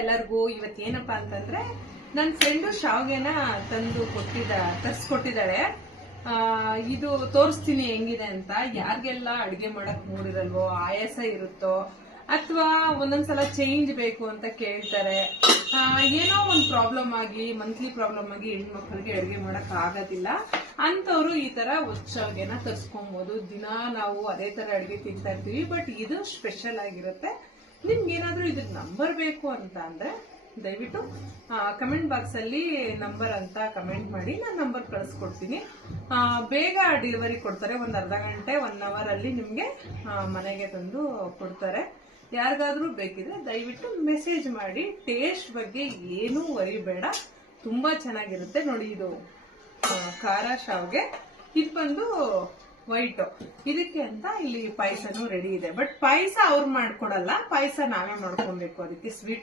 ಎಲ್ಲರಿಗೂ ಇವತ್ತೇನಪ್ಪಾ ಅಂತಂದ್ರೆ ನನ್ನ ಫ್ರೆಂಡು ಶಾವ್ಗೆನ ತಂದು ತರಿಸ್ಕೊಟ್ಟಿದ್ದಾಳೆ. ಇದು ತೋರಿಸ್ತೀನಿ ಹೆಂಗಿದೆ ಅಂತ. ಯಾರಿಗೆಲ್ಲ ಅಡಿಗೆ ಮಾಡಕ್ ಮೂಡಿರಲ್ವೋ, ಆಯಾಸ ಇರುತ್ತೋ, ಅಥವಾ ಒಂದೊಂದ್ಸಲ ಚೇಂಜ್ ಬೇಕು ಅಂತ ಕೇಳ್ತಾರೆ, ಏನೋ ಒಂದು ಪ್ರಾಬ್ಲಮ್ ಆಗಿ ಮಂತ್ಲಿ ಪ್ರಾಬ್ಲಮ್ ಆಗಿ ಹೆಣ್ಮಕ್ಳಿಗೆ ಅಡಿಗೆ ಮಾಡಕ್ ಆಗೋದಿಲ್ಲ ಅಂತವ್ರು ಈ ತರ ಶಾವ್ಗೆನ ತರಿಸ್ಕೊಬಹುದು. ದಿನ ನಾವು ಅದೇ ತರ ಅಡಿಗೆ ತಿಂತಾ ಇರ್ತೀವಿ, ಬಟ್ ಇದು ಸ್ಪೆಷಲ್ ಆಗಿರುತ್ತೆ. ನಿಮ್ಗೆ ಏನಾದ್ರೂ ಇದ್ರ ನಂಬರ್ ಬೇಕು ಅಂತ ಅಂದ್ರೆ ದಯವಿಟ್ಟು ಕಮೆಂಟ್ ಬಾಕ್ಸ್ ಅಲ್ಲಿ ನಂಬರ್ ಅಂತ ಕಮೆಂಟ್ ಮಾಡಿ, ನಾನು ನಂಬರ್ ಕಳಿಸ್ಕೊಡ್ತೀನಿ. ಬೇಗ ಡೆಲಿವರಿ ಕೊಡ್ತಾರೆ. ಒಂದ್ ಅರ್ಧ ಗಂಟೆ 1 ಅವರ್ ಅಲ್ಲಿ ನಿಮ್ಗೆ ಮನೆಗೆ ತಂದು ಕೊಡ್ತಾರೆ. ಯಾರಿಗಾದ್ರೂ ಬೇಕಿದ್ರೆ ದಯವಿಟ್ಟು ಮೆಸೇಜ್ ಮಾಡಿ. ಟೇಸ್ಟ್ ಬಗ್ಗೆ ಏನೂ ವರಿ ಬೇಡ, ತುಂಬಾ ಚೆನ್ನಾಗಿರುತ್ತೆ. ನೋಡಿ, ಇದು ಖಾರ ಶಾವ್ಗೆ, ಇದು ಬಂದು ವೈಟ್. ಇದಕ್ಕೆ ಅಂತ ಇಲ್ಲಿ ಪಾಯಸನೂ ರೆಡಿ ಇದೆ. ಬಟ್ ಪಾಯಸ ಅವ್ರು ಮಾಡ್ಕೊಡಲ್ಲ, ಪಾಯಸ ನಾವೇ ಮಾಡ್ಕೊಬೇಕು. ಅದಕ್ಕೆ ಸ್ವೀಟ್